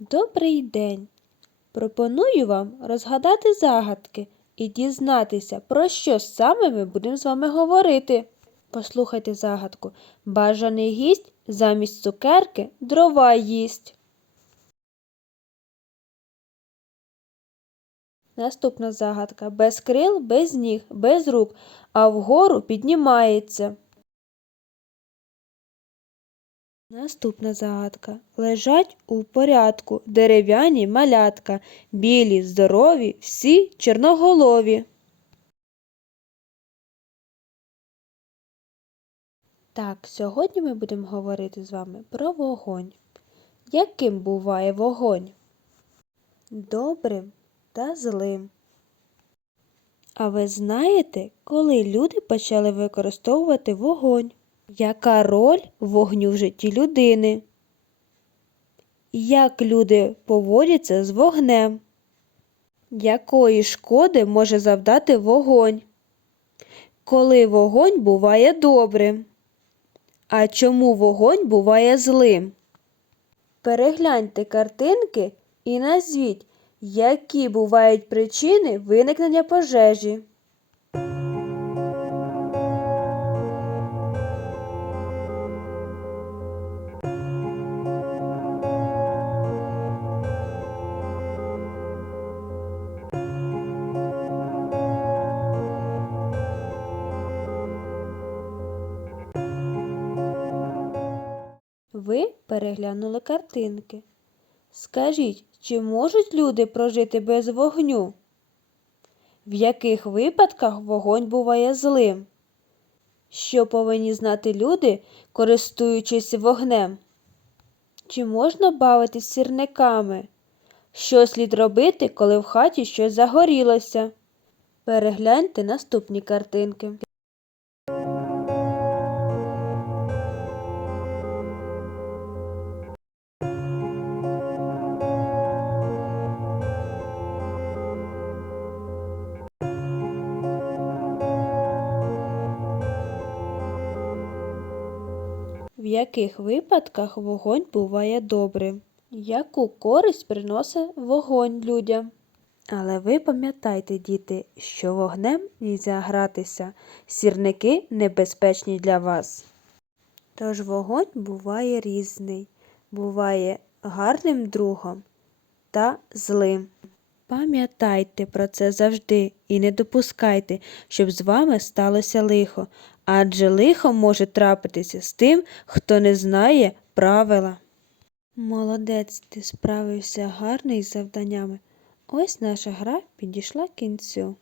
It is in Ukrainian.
Добрий день! Пропоную вам розгадати загадки і дізнатися, про що саме ми будемо з вами говорити. Послухайте загадку. Бажаний гість замість цукерки дрова їсть. Наступна загадка. Без крил, без ніг, без рук, а вгору піднімається. Наступна загадка. Лежать у порядку дерев'яні малятка, білі, здорові, всі чорноголові. Так, сьогодні ми будемо говорити з вами про вогонь. Яким буває вогонь? Добрим та злим. А ви знаєте, коли люди почали використовувати вогонь? Яка роль вогню в житті людини? Як люди поводяться з вогнем? Якої шкоди може завдати вогонь? Коли вогонь буває добрим? А чому вогонь буває злим? Перегляньте картинки і назвіть, які бувають причини виникнення пожежі. Ви переглянули картинки. Скажіть, чи можуть люди прожити без вогню? В яких випадках вогонь буває злим? Що повинні знати люди, користуючись вогнем? Чи можна бавитись сірниками? Що слід робити, коли в хаті щось загорілося? Перегляньте наступні картинки. Яких випадках вогонь буває добрим? Яку користь приносить вогонь людям? Але ви пам'ятайте, діти, що вогнем нельзя гратися, сірники небезпечні для вас. Тож вогонь буває різний, буває гарним другом та злим. Пам'ятайте про це завжди і не допускайте, щоб з вами сталося лихо, адже лихо може трапитися з тим, хто не знає правила. Молодець, ти справився гарно із завданнями. Ось наша гра підійшла кінцю.